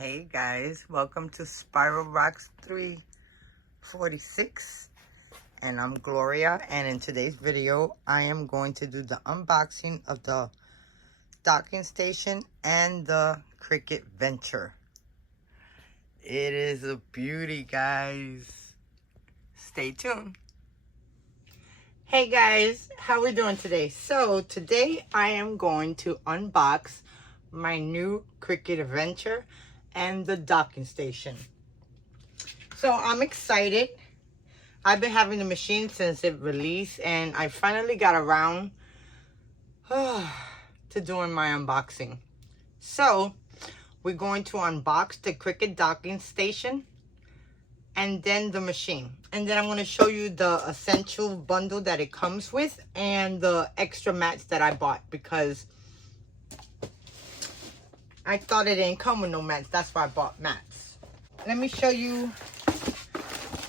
Hey guys, welcome to Spiral Rocks 346, and I'm Gloria, and in today's video I am going to do the unboxing of the docking station and the Cricut Venture. It is a beauty, guys. Stay tuned. Hey guys, how we doing today? So today I am going to unbox my new Cricut Venture and the docking station. So I'm excited. I've been having the machine since it released, and I finally got around to doing my unboxing. So we're going to unbox the Cricut docking station and then the machine, and then I'm going to show you the essential bundle that it comes with and the extra mats that I bought, because I thought it didn't come with no mats. That's why I bought mats. Let me show you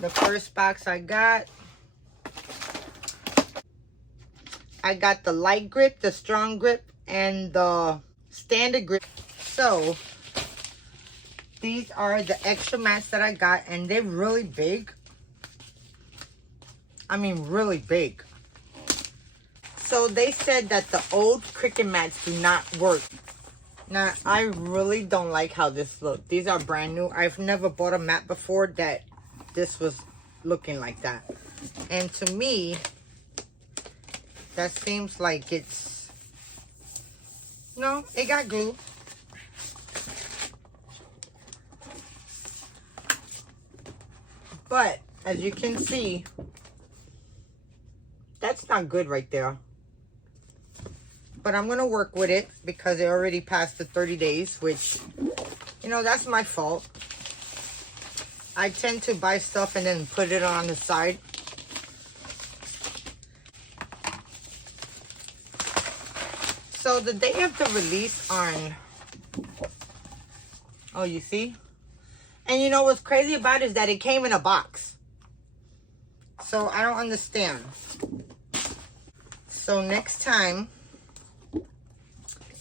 the first box I got. I got the light grip, the strong grip, and the standard grip. So these are the extra mats that I got, and they're really big. I mean, really big. So they said that the old Cricut mats do not work. Now, I really don't like how this looks. These are brand new. I've never bought a mat before that this was looking like that. And to me, that seems like it's... No, it got glue. But, as you can see, that's not good right there. But I'm going to work with it because it already passed the 30 days, which, you know, that's my fault. I tend to buy stuff and then put it on the side. So the day of the release on... Oh, you see? And you know what's crazy about it is that it came in a box. So I don't understand. So next time,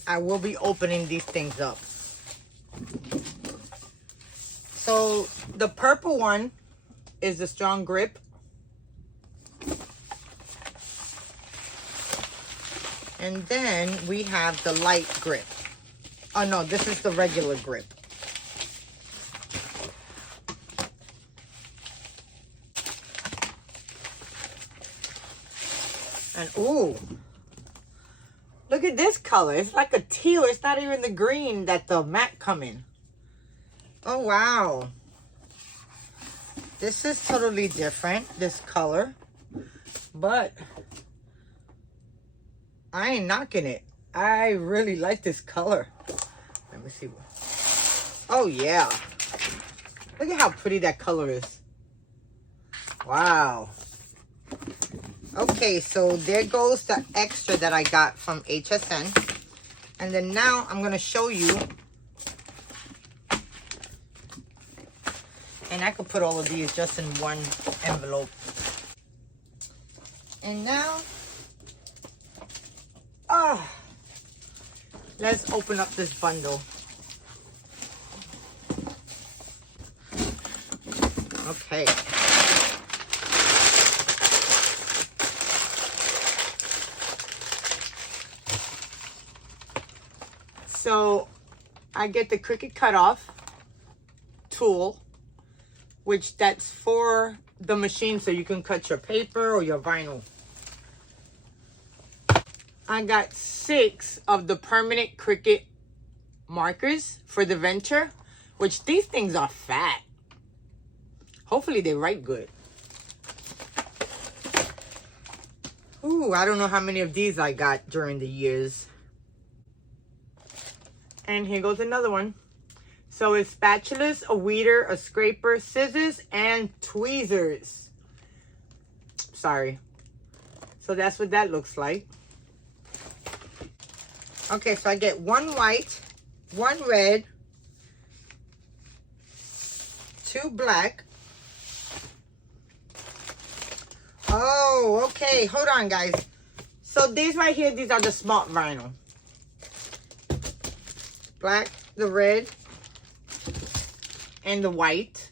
I will be opening these things up. So the purple one is the strong grip. And then we have the light grip. Oh no, this is the regular grip. And ooh. Look at this color. It's like a teal. It's not even the green that the mat come in. Oh, wow. This is totally different, this color. But I ain't knocking it. I really like this color. Let me see. Oh, yeah. Look at how pretty that color is. Wow. Okay, so there goes the extra that I got from HSN. And then now I'm going to show you. And I could put all of these just in one envelope. And now, let's open up this bundle. Okay. So I get the Cricut cutoff tool, which that's for the machine so you can cut your paper or your vinyl. I got 6 of the permanent Cricut markers for the Venture, which these things are fat. Hopefully they write good. Ooh, I don't know how many of these I got during the years. And here goes another one. So it's spatulas, a weeder, a scraper, scissors, and tweezers. Sorry. So that's what that looks like. Okay, so I get 1 white, 1 red, 2 black. Oh, okay. Hold on, guys. So these right here, these are the smart vinyl. Black, the red, and the white.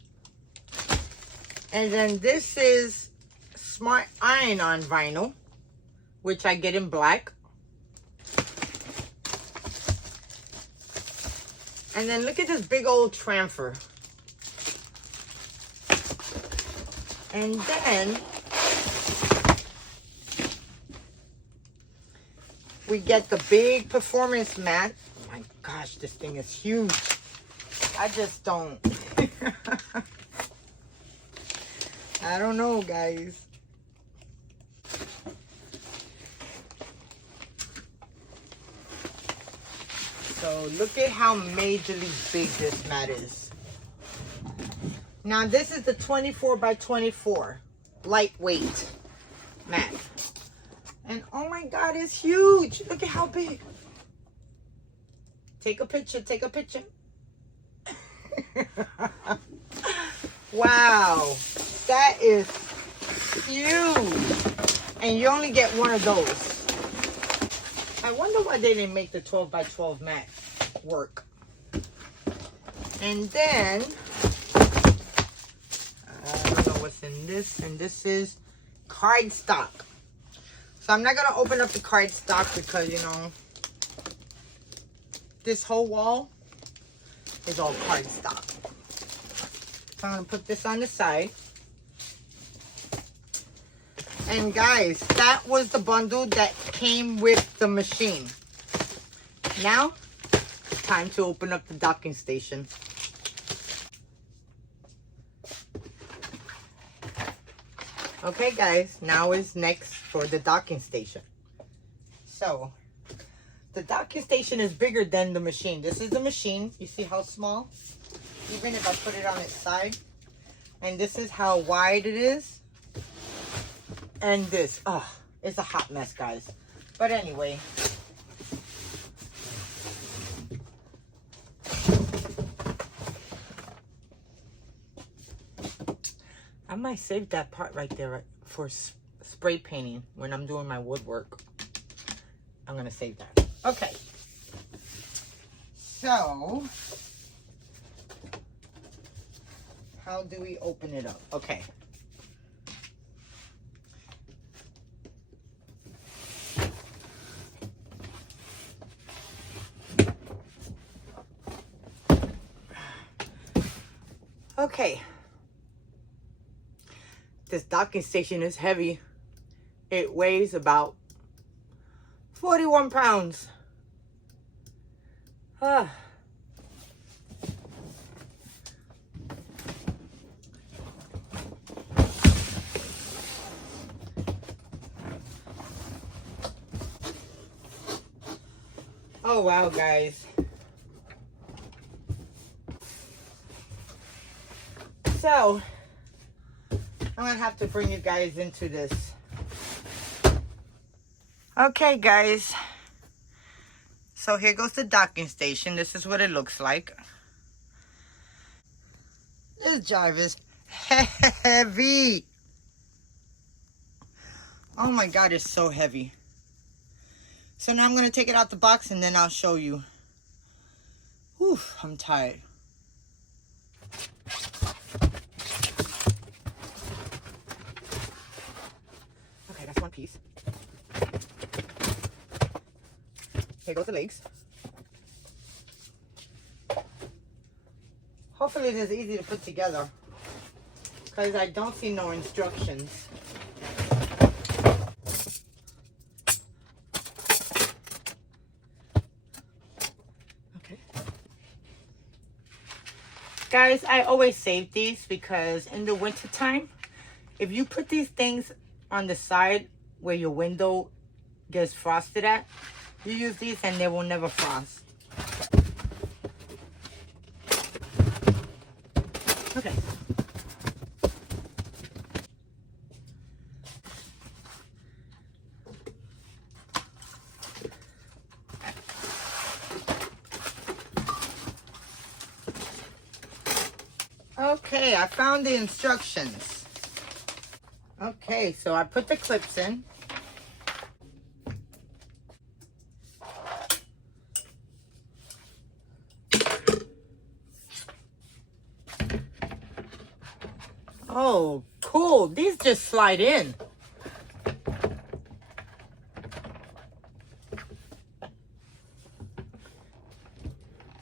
And then this is Smart Iron-On vinyl, which I get in black. And then look at this big old transfer. And then we get the big performance mat. Oh my gosh, this thing is huge. I just don't. I don't know, guys. So look at how majorly big this mat is. Now this is the 24 by 24 lightweight mat. And oh my God, it's huge. Look at how big. Take a picture, take a picture. Wow, that is huge. And you only get one of those. I wonder why they didn't make the 12 by 12 mat work. And then, I don't know what's in this. And this is cardstock. So I'm not going to open up the cardstock because, you know, this whole wall is all cardstock. So I'm going to put this on the side. And guys, that was the bundle that came with the machine. Now, time to open up the docking station. Okay guys, now is next for the docking station. So, the docking station is bigger than the machine. This is the machine. You see how small? Even if I put it on its side. And this is how wide it is. And this, oh, it's a hot mess, guys. But anyway. I might save that part right there for spray painting when I'm doing my woodwork. I'm going to save that. Okay. So, how do we open it up? Okay. Okay. This docking station is heavy. It weighs about 41 pounds. Ah. Oh wow, guys. So, I'm gonna have to bring you guys into this. Okay, guys. So here goes the docking station. This is what it looks like. This jive is heavy. Oh my God, it's so heavy. So now I'm gonna take it out the box and then I'll show you. Whew, I'm tired. Okay, that's one piece. Here goes the legs. Hopefully this is easy to put together because I don't see no instructions. Okay. Guys, I always save these because in the winter time, if you put these things on the side where your window gets frosted at, you use these and they will never frost. Okay. Okay, I found the instructions. Okay, so I put the clips in. Oh, cool. These just slide in.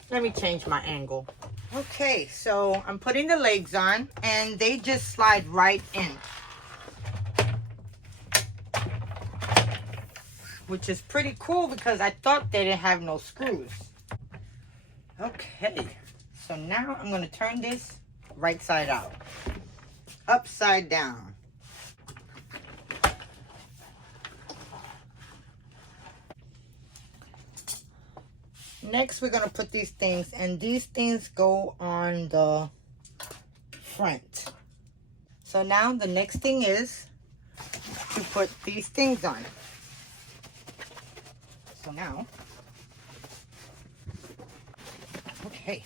Let me change my angle. Okay, so I'm putting the legs on and they just slide right in, which is pretty cool because I thought they didn't have no screws. Okay, so now I'm gonna turn this right side out, upside down. Next, we're gonna put these things, and these things go on the front. So now the next thing is to put these things on. So now, okay.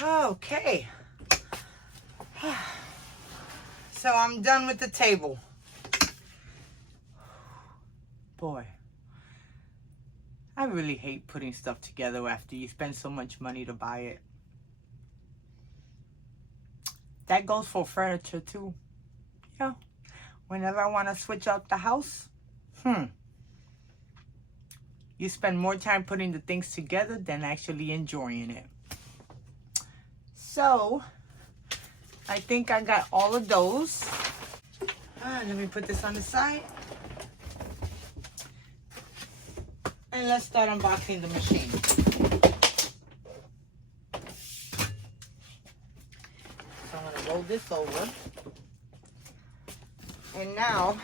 Okay. So I'm done with the table. Boy, I really hate putting stuff together after you spend so much money to buy it. That goes for furniture too. Yeah. Whenever I want to switch out the house, you spend more time putting the things together than actually enjoying it. So, I think I got all of those. Let me put this on the side. And let's start unboxing the machine. So I'm gonna roll this over. And now,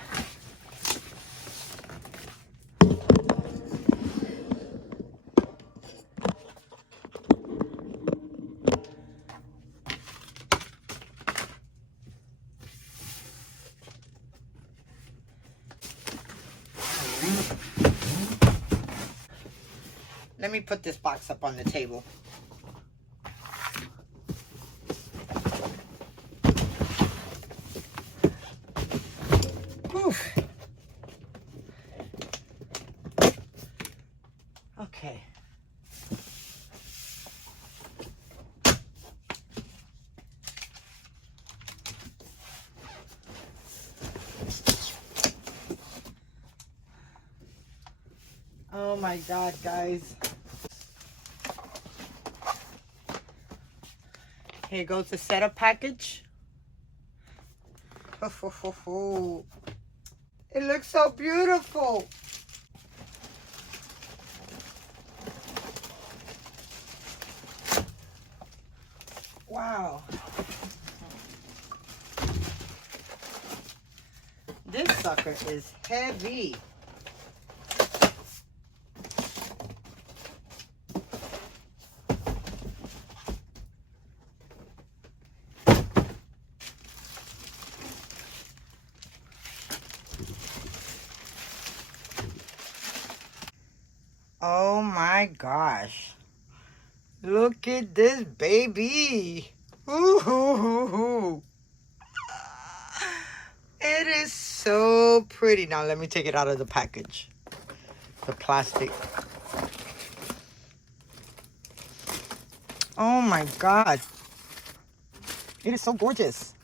let me put this box up on the table. Whew. Okay. Oh my God, guys. Here goes the setup package. It looks so beautiful. Wow. This sucker is heavy. Oh my gosh. Look at this baby. Ooh. It is so pretty. Now let me take it out of the package. The plastic. Oh my God. It is so gorgeous.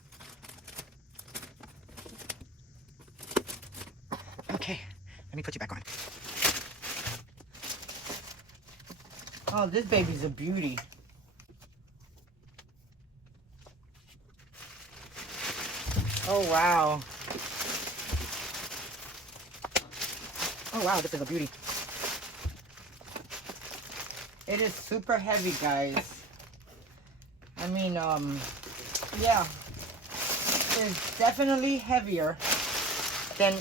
Okay, let me put you back on. Oh, this baby's a beauty. Oh, wow. Oh, wow, this is a beauty. It is super heavy, guys. I mean, yeah. It's definitely heavier than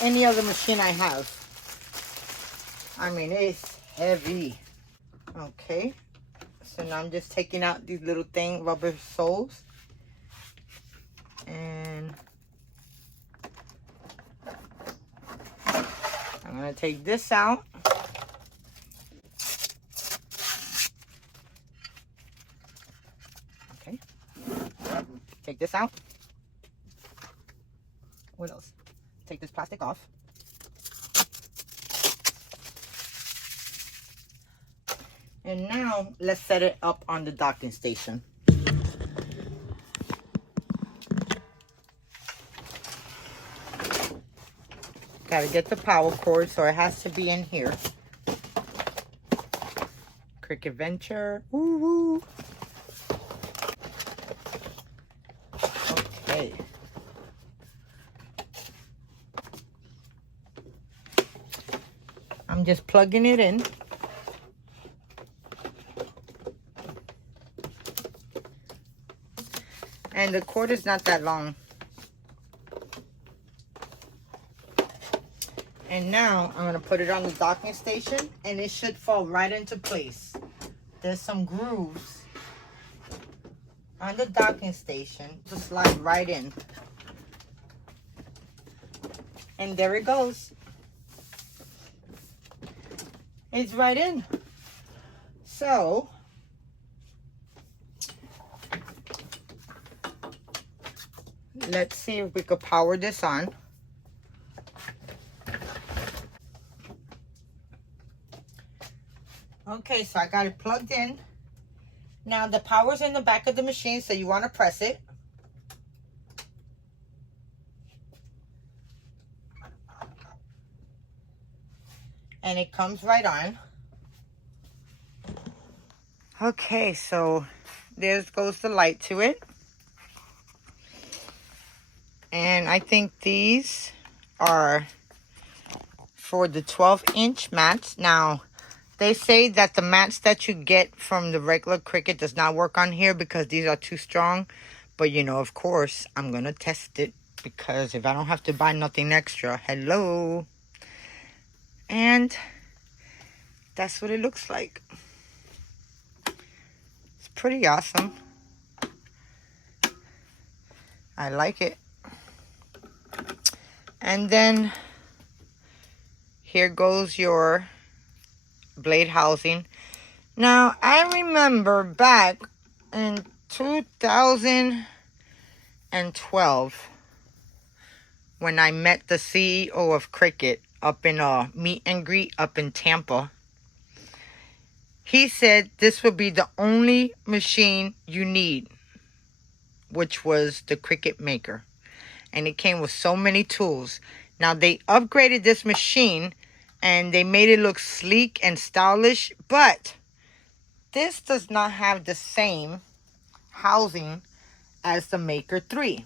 any other machine I have. I mean, it's heavy. Okay. So now I'm just taking out these little rubber soles. And I'm going to take this out. Okay. Take this out. What else? Take this plastic off. And now let's set it up on the docking station. Gotta get the power cord, so it has to be in here. Cricut Venture. Woo woo. Okay. I'm just plugging it in. And the cord is not that long. And now I'm going to put it on the docking station, and it should fall right into place. There's some grooves on the docking station to slide right in. And there it goes. It's right in. So let's see if we could power this on. Okay, so I got it plugged in. Now the power's in the back of the machine, so you want to press it. And it comes right on. Okay, so there goes the light to it. And I think these are for the 12-inch mats. Now, they say that the mats that you get from the regular Cricut does not work on here because these are too strong. But, you know, of course, I'm going to test it because if I don't have to buy nothing extra, hello. And that's what it looks like. It's pretty awesome. I like it. And then here goes your blade housing. Now, I remember back in 2012 when I met the CEO of Cricut up in a meet and greet up in Tampa. He said this would be the only machine you need, which was the Cricut Maker. And it came with so many tools. Now, they upgraded this machine and they made it look sleek and stylish, but this does not have the same housing as the Maker 3.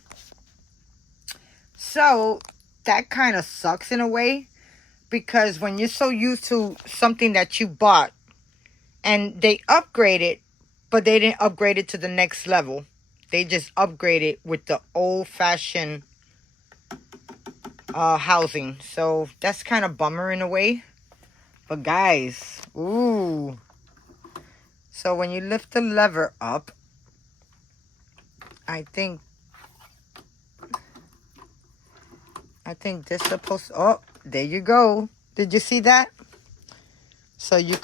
So that kind of sucks in a way, because when you're so used to something that you bought and they upgraded, but they didn't upgrade it to the next level. They just upgraded with the old-fashioned housing. So that's kind of bummer in a way. But guys, ooh. So when you lift the lever up, I think this is supposed to, oh, there you go. Did you see that? So you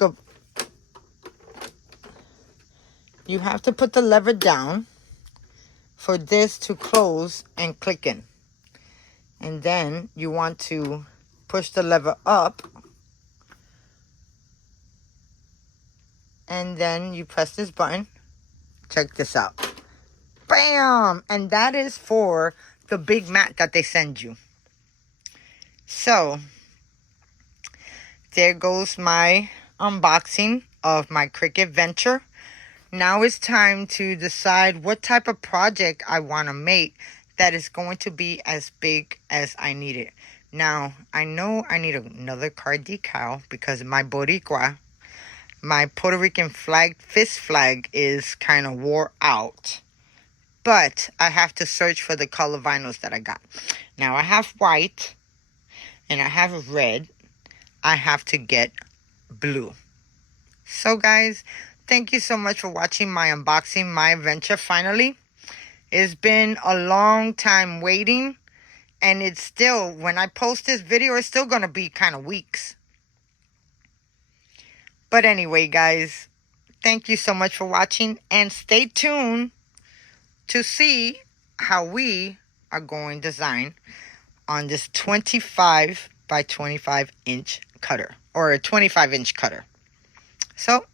have to put the lever down for this to close and click in. And then you want to push the lever up. And then you press this button. Check this out. Bam! And that is for the big mat that they send you. So, there goes my unboxing of my Cricut Venture. Now it's time to decide what type of project I want to make that is going to be as big as I need it. Now, I know I need another card decal because my Boricua, my Puerto Rican flag, fist flag, is kind of wore out. But I have to search for the color vinyls that I got. Now, I have white and I have red. I have to get blue. So, guys, thank you so much for watching my unboxing, my adventure finally. It's been a long time waiting, and it's still, when I post this video, it's still going to be kind of weeks. But anyway, guys, thank you so much for watching, and stay tuned to see how we are going to design on this 25 by 25 inch cutter, or a 25 inch cutter. So,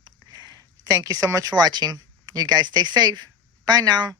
Thank you so much for watching. You guys stay safe. Bye now.